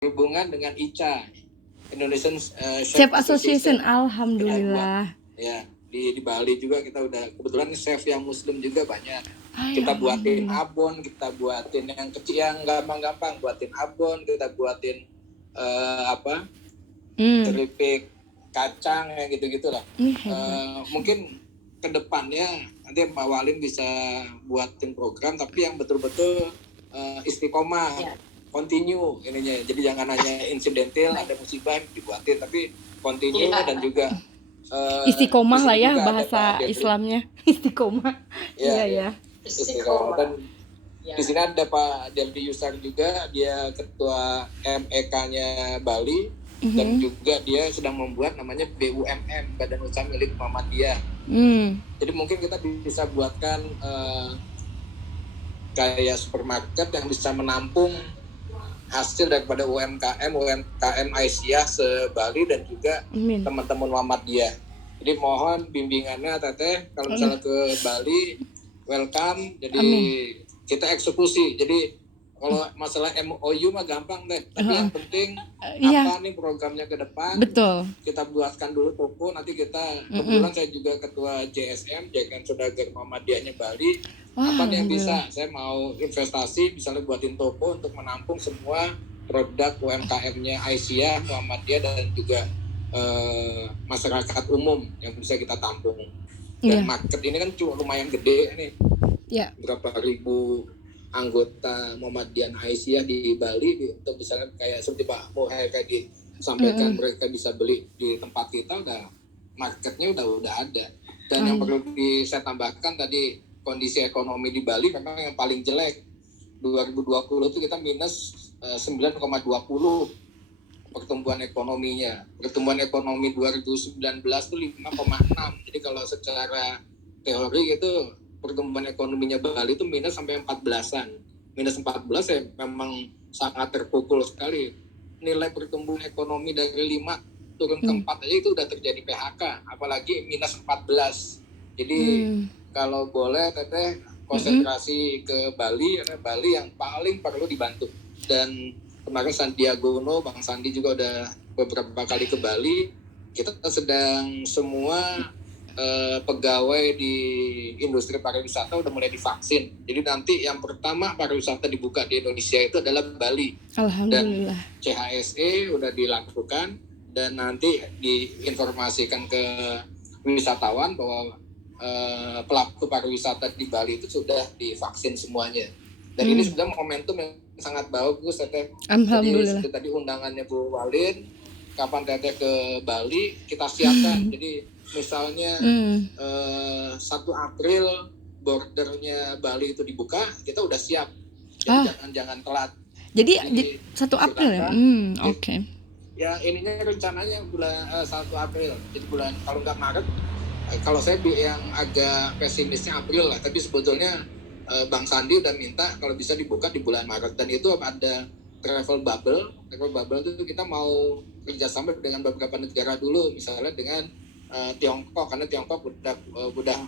berhubungan dengan ICA, Indonesian Chef Association. Alhamdulillah. Ya, di Bali juga kita udah kebetulan chef yang muslim juga banyak. Ay, Kita buatin alhamdulillah. abon, kita buatin yang kecil yang gampang-gampang, buatin abon, kita buatin keripik kacang ya gitu-gitulah. Mungkin kedepannya nanti Mbak Walin bisa buatin program tapi yang betul-betul istiqomah, continue ininya. Jadi jangan hanya insidental, ada musibah dibuatin, tapi continue dan juga istiqomah lah ya bahasa Islamnya. Istiqomah. Iya. Istiqomah. Dan di sini ada Pak Deldi Yusar juga, dia ketua MEK-nya Bali. Dan juga dia sedang membuat namanya BUMM, Badan Usaha Milik Muhammadiyah. Jadi mungkin kita bisa buatkan kayak supermarket yang bisa menampung hasil daripada UMKM Aisyah se-Bali dan juga teman-teman Muhammadiyah. Jadi mohon bimbingannya Teteh, kalau misalnya ke Bali, welcome. Jadi kita eksekusi. Jadi kalau masalah MOU mah gampang deh, tapi yang penting apa nih programnya ke depan. Betul. Kita buatkan dulu toko, nanti kita kebetulan saya juga ketua JSM, Jaringan Saudagar Muhammadiyahnya Bali. Apa nih yang bisa? Saya mau investasi, misalnya buatin toko untuk menampung semua produk UMKM-nya Aisyah, Muhammadiyah dan juga masyarakat umum yang bisa kita tampung. Dan market ini kan cuma lumayan gede nih. Berapa ribu anggota Muhammadiyah Aisyah di Bali untuk misalnya kayak seperti Pak Moher tadi sampaikan mereka bisa beli di tempat kita, udah marketnya udah ada. Dan yang perlu saya tambahkan tadi, kondisi ekonomi di Bali memang yang paling jelek. 2020 itu kita minus 9,20 pertumbuhan ekonominya. Pertumbuhan ekonomi 2019 itu 5,6. Jadi kalau secara teori itu pertumbuhan ekonominya Bali itu minus sampai 14-an. Minus 14 ya memang sangat terpukul sekali. Nilai pertumbuhan ekonomi dari 5 turun ke 4 aja itu udah terjadi PHK, apalagi minus 14. Jadi kalau boleh Teteh konsentrasi ke Bali, karena Bali yang paling perlu dibantu. Dan kemarin Sandiaga Uno, Bang Sandi juga udah beberapa kali ke Bali. Kita sedang semua pegawai di industri pariwisata udah mulai divaksin. Jadi nanti yang pertama pariwisata dibuka di Indonesia itu adalah Bali. Alhamdulillah. Dan CHSE udah dilakukan dan nanti diinformasikan ke wisatawan bahwa pelaku pariwisata di Bali itu sudah divaksin semuanya. Dan ini sudah momentum yang sangat bagus, Teteh. Alhamdulillah. Jadi tadi undangannya Bu Walin, kapan Teteh ke Bali kita siapkan. Jadi misalnya 1 April bordernya Bali itu dibuka, kita udah siap. Jadi jangan telat. Jadi 1 April ya? Oke. Ya ininya rencananya bulan 1 April. Jadi bulan, kalau nggak Maret, kalau saya yang agak pesimisnya April lah. Tapi sebetulnya Bang Sandi udah minta kalau bisa dibuka di bulan Maret. Dan itu ada travel bubble. Travel bubble itu kita mau kerjasama dengan beberapa negara dulu, misalnya dengan Tiongkok, karena Tiongkok udah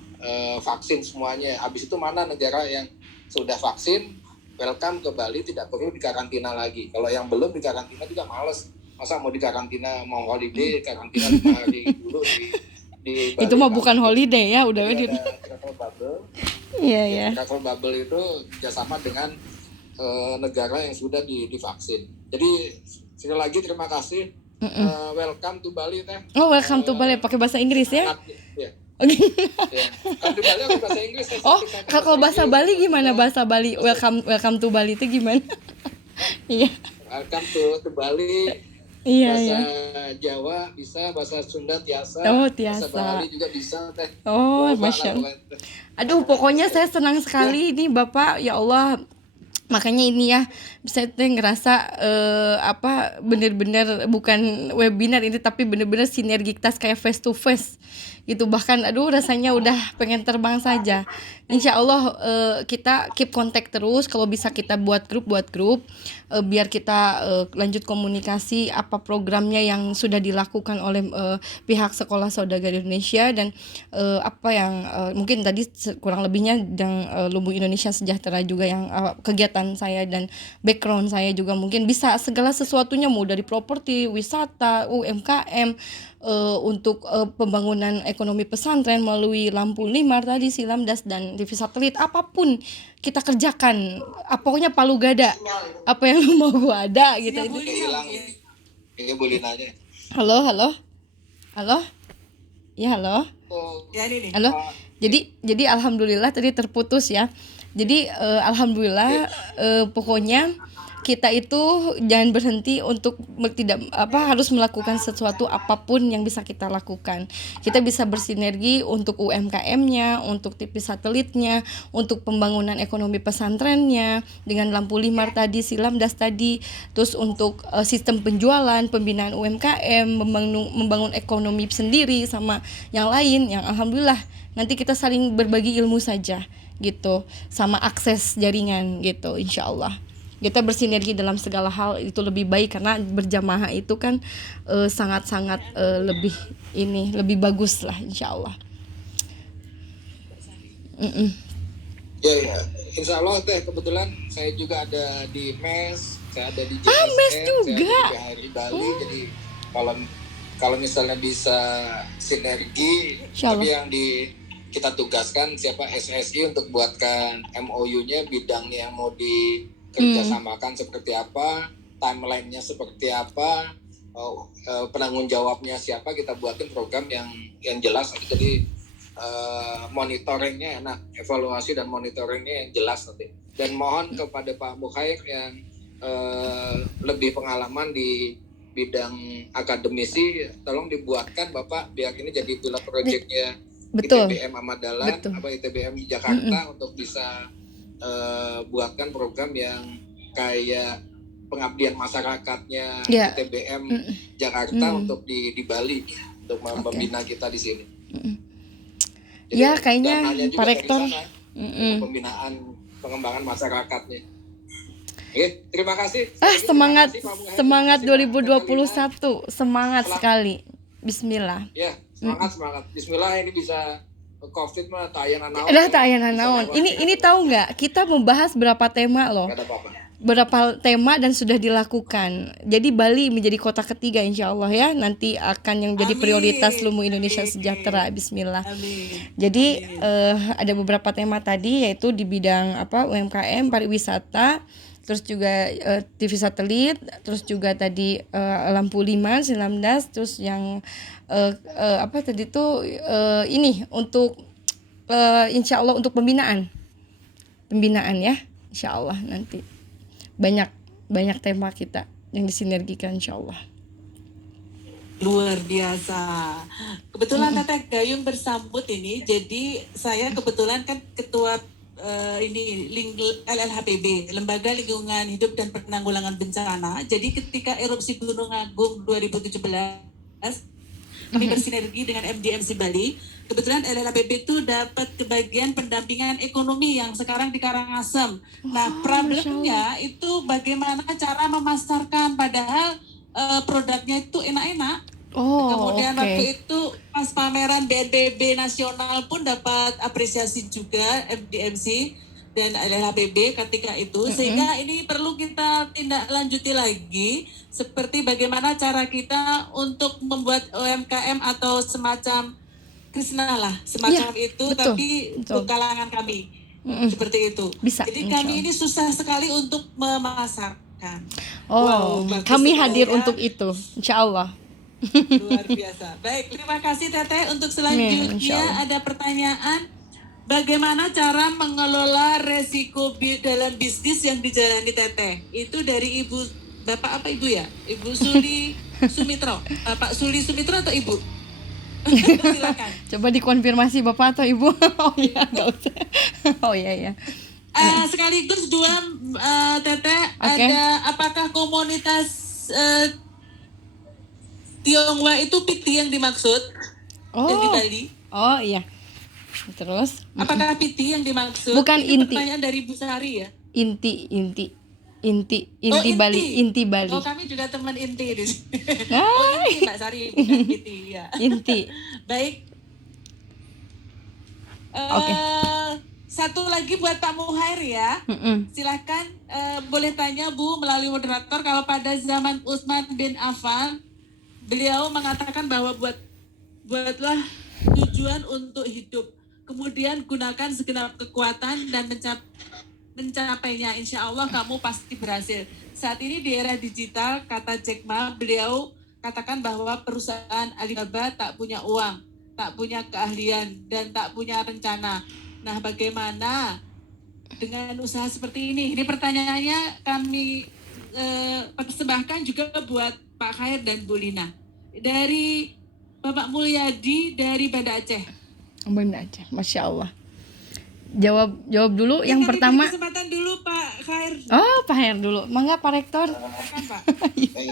vaksin semuanya. Habis itu mana negara yang sudah vaksin, welcome ke Bali, tidak perlu dikarantina lagi. Kalau yang belum dikarantina juga males. Masa mau dikarantina, mau holiday, karantina 5 hari dulu di Bali. Itu mah bukan holiday ya, udah di travel bubble. Iya. Travel bubble itu kerjasama dengan negara yang sudah divaksin. Jadi sekali lagi terima kasih. Welcome to Bali, Teh. Oh, welcome to Bali, pakai bahasa Inggris ya? Ya. Kalau di Bali aku bahasa Inggris. Kalau bahasa Bali gimana bahasa Bali? Welcome to Bali itu gimana? Iya. Welcome to Bali. Iya. Bahasa Jawa bisa, bahasa Sunda Tiasa. Tiasa. Bahasa Bali juga bisa, Teh. Masya Allah. Aduh, pokoknya saya senang sekali nih Bapak, ya Allah. Makanya ini ya, saya tuh ngerasa bener-bener bukan webinar ini, tapi bener-bener sinergitas kayak face to face gitu. Bahkan aduh rasanya udah pengen terbang saja. Insya Allah kita keep kontak terus, kalau bisa kita buat grup biar kita lanjut komunikasi apa programnya yang sudah dilakukan oleh pihak Sekolah Saudagar Indonesia, dan apa yang mungkin tadi kurang lebihnya yang Lumbung Indonesia Sejahtera juga yang kegiatan saya dan background saya juga mungkin bisa segala sesuatunya, mau dari properti, wisata, UMKM, untuk pembangunan ekonomi pesantren melalui lampu limar tadi, Silamdas dan TV satelit, apapun kita kerjakan. Pokoknya palu gada, apa yang lu mau gua ada gitu. Ini hilang. Ini boleh nanya. Halo ya, halo. Ya ini nih. Halo. Jadi alhamdulillah tadi terputus ya. Jadi alhamdulillah pokoknya kita itu jangan berhenti untuk harus melakukan sesuatu apapun yang bisa kita lakukan. Kita bisa bersinergi untuk UMKM-nya, untuk TV satelitnya, untuk pembangunan ekonomi pesantrennya dengan lampu limar tadi, Silamdas tadi, terus untuk sistem penjualan, pembinaan UMKM, membangun ekonomi sendiri sama yang lain, yang alhamdulillah nanti kita saling berbagi ilmu saja gitu, sama akses jaringan gitu, insya Allah. Kita bersinergi dalam segala hal itu lebih baik, karena berjamaah itu kan sangat-sangat lebih bagus lah, insya Allah. Ya, insya Allah teh, kebetulan saya juga ada di MES, saya ada di JSN, MES juga. Saya ada di Bali, jadi kalau misalnya bisa sinergi, tapi yang kita tugaskan siapa SSI untuk buatkan MOU-nya, bidangnya yang mau dikerjasamakan seperti apa, timeline-nya seperti apa, penanggung jawabnya siapa, kita buatin program yang jelas. Jadi monitoringnya enak, evaluasi dan monitoringnya yang jelas nanti. Dan mohon kepada Pak Mukhair yang lebih pengalaman di bidang akademisi, tolong dibuatkan Bapak biar ini jadi pilot project-nya ITBM Ahmad Dahlan, ITBM Jakarta, untuk bisa buatkan program yang kayak pengabdian masyarakatnya ITBM Jakarta untuk di Bali, untuk membina kita di sini. Jadi, ya kayaknya Pak Rektor pembinaan pengembangan masyarakatnya. Oke, terima kasih. Semangat 2021, semangat sekali. Bismillah. Ya, semangat. Bismillah, ini bisa COVID mah tayangan naon. Ini tahu nggak? Kita membahas berapa tema loh. Berapa tema dan sudah dilakukan. Jadi Bali menjadi kota ketiga insya Allah ya. Nanti akan yang jadi prioritas Lumbung Indonesia Sejahtera. Bismillah. Jadi ada beberapa tema tadi, yaitu di bidang UMKM, pariwisata, terus juga TV satelit, terus juga tadi lampu limar, Silamdas, terus yang tadi tuh ini untuk insya Allah untuk pembinaan ya, insya Allah nanti banyak tema kita yang disinergikan insya Allah. Luar biasa. Kebetulan Teteh Gayung bersambut ini, jadi saya kebetulan kan ketua LLHPB, Lembaga Lingkungan Hidup dan Penanggulangan Bencana. Jadi ketika erupsi Gunung Agung 2017, kami bersinergi dengan MDMC Bali. Kebetulan LLHPB itu dapat kebagian pendampingan ekonomi yang sekarang di Karangasem. Nah, problemnya itu bagaimana cara memasarkan, padahal produknya itu enak-enak. Kemudian waktu itu pas pameran BNPB nasional pun dapat apresiasi juga MDMC dan LLHPB ketika itu, sehingga ini perlu kita tindak lanjuti lagi, seperti bagaimana cara kita untuk membuat UMKM atau semacam Krisna lah, semacam itu, betul, tapi untuk kalangan kami seperti itu. Bisa, jadi kami ini susah sekali untuk memasarkan. Kami hadir untuk itu, insya Allah. Luar biasa. Baik, terima kasih Teteh. Untuk selanjutnya ada pertanyaan, bagaimana cara mengelola resiko dalam bisnis yang dijalani Teteh? Itu dari Bapak apa Ibu ya? Ibu Suli Sumitro. Bapak Suli Sumitro atau Ibu? Silakan. Coba dikonfirmasi Bapak atau Ibu. Oh iya, enggak usah. Oh iya. Sekaligus dua Teteh, ada apakah komunitas Tionghoa itu PT yang dimaksud? dari Oh. Bali. Oh iya. Terus Apakah piti yang dimaksud? Bukan Ini inti. pertanyaan dari Bu Sari ya. inti Oh, Bali, inti Bali. Oh, kami juga teman inti di sini. Ah. Oh, inti Mbak Sari, bukan piti ya. Inti. Baik. Oke. Satu lagi buat Pak Muhair ya. Silahkan boleh tanya Bu melalui moderator, kalau pada zaman Utsman bin Affan beliau mengatakan bahwa buatlah tujuan untuk hidup, kemudian gunakan segenap kekuatan dan mencapainya. Insya Allah kamu pasti berhasil. Saat ini di era digital, kata Jack Ma, beliau katakan bahwa perusahaan Alibaba tak punya uang, tak punya keahlian, dan tak punya rencana. Nah, bagaimana dengan usaha seperti ini? Ini pertanyaannya kami persembahkan juga buat Pak Khair dan Bu Lina. Dari Bapak Mulyadi dari Banda Aceh. Banda Aceh, Masya Allah. Jawab dulu yang Kami pertama. beri kesempatan dulu Pak Khair. Oh, Pak Khair dulu. Mangga Pak Rektor. Silakan, Pak. Baik,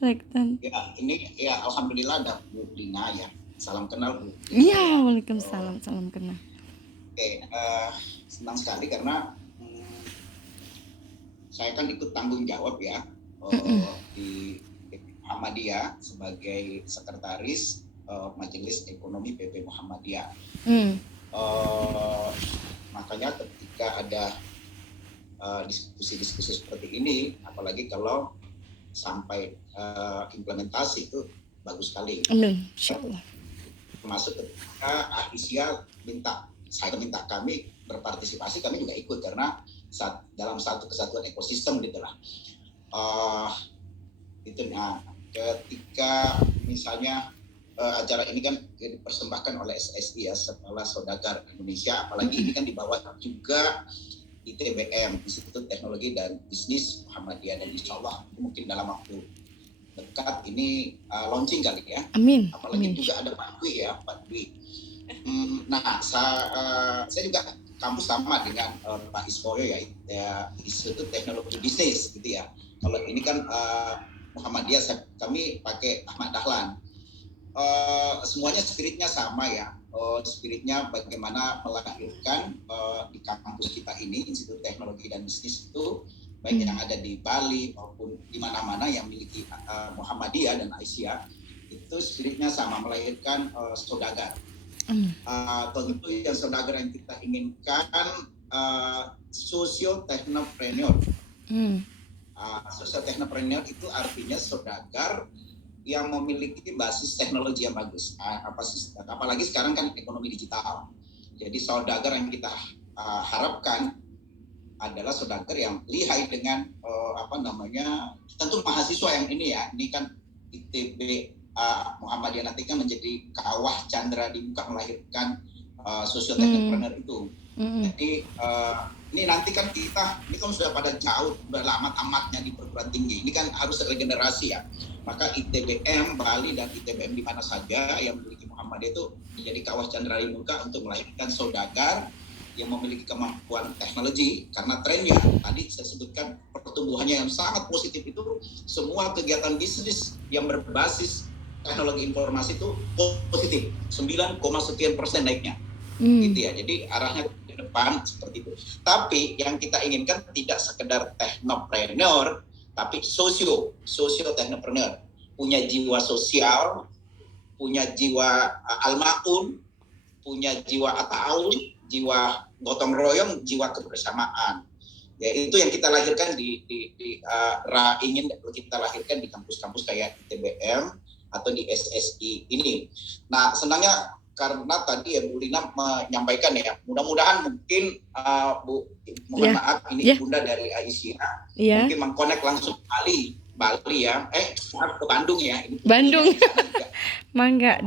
Rektor. ya ini ya alhamdulillah ada Bu Lina ya. Salam kenal Bu. Iya, waalaikumsalam, salam kenal. Oke, senang sekali karena saya kan ikut tanggung jawab ya di Muhammadiyah sebagai sekretaris Majelis Ekonomi PP Muhammadiyah. Makanya ketika ada diskusi-diskusi seperti ini, apalagi kalau sampai implementasi, itu bagus sekali. Amin, insyaallah. Termasuk ketika Aisyah minta kami berpartisipasi, kami juga ikut karena dalam satu kesatuan ekosistem gitulah. Ketika misalnya acara ini kan dipersembahkan oleh SSI ya, Sekolah Saudagar Indonesia, apalagi ini kan dibawa juga ITBM, Institut Teknologi dan Bisnis Muhammadiyah, dan insya Allah mungkin dalam waktu dekat ini launching kali ya. Amin. Apalagi juga ada Pak Dwi ya, Pak Dwi. Nah, saya juga kampus sama dengan Pak Ispoyo ya, Institut Teknologi Bisnis gitu ya. Kalau ini kan Muhammadiyah, kami pakai Ahmad Dahlan. Semuanya spiritnya sama ya. Spiritnya bagaimana melahirkan di kampus kita ini, Institut Teknologi dan Bisnis itu, baik yang ada di Bali maupun di mana-mana yang memiliki Muhammadiyah dan Aisyah, itu spiritnya sama, melahirkan saudagar. Tentu yang saudagar yang kita inginkan socio-technopreneur. Socio-technopreneur itu artinya saudagar yang memiliki basis teknologi yang bagus. Apalagi sekarang kan ekonomi digital. Jadi saudagar yang kita harapkan adalah saudagar yang lihai dengan tentu mahasiswa yang ini ya. Ini kan ITB Muhammadiyah nanti kan menjadi kawah candra di muka melahirkan socio-technopreneur itu. Jadi ini nanti kan ini kan sudah pada jauh, sudah lama tamatnya di perguruan tinggi. Ini kan harus regenerasi ya. Maka ITBM Bali dan ITBM di mana saja yang memiliki Muhammadiyah itu menjadi kawah candra di muka untuk melahirkan saudagar yang memiliki kemampuan teknologi, karena trennya tadi saya sebutkan pertumbuhannya yang sangat positif itu, semua kegiatan bisnis yang berbasis teknologi informasi itu positif, 9,sekian% naiknya. Gitu ya. Jadi arahnya ke depan seperti itu. Tapi yang kita inginkan tidak sekedar teknopreneur, tapi socio-technopreneur, punya jiwa sosial, punya jiwa al-ma'un, punya jiwa at-ta'awun, jiwa gotong royong, jiwa kebersamaan. Ya, itu yang kita lahirkan ingin kita lahirkan di kampus-kampus kayak ITBM atau di SSI ini. Nah, senangnya karena tadi ya Bu Lina menyampaikan ya, mudah-mudahan mungkin mohon maaf ini Bunda dari Aisyah mungkin mengkonek langsung Bali ya, ke Bandung ya. Bandung. Mangga.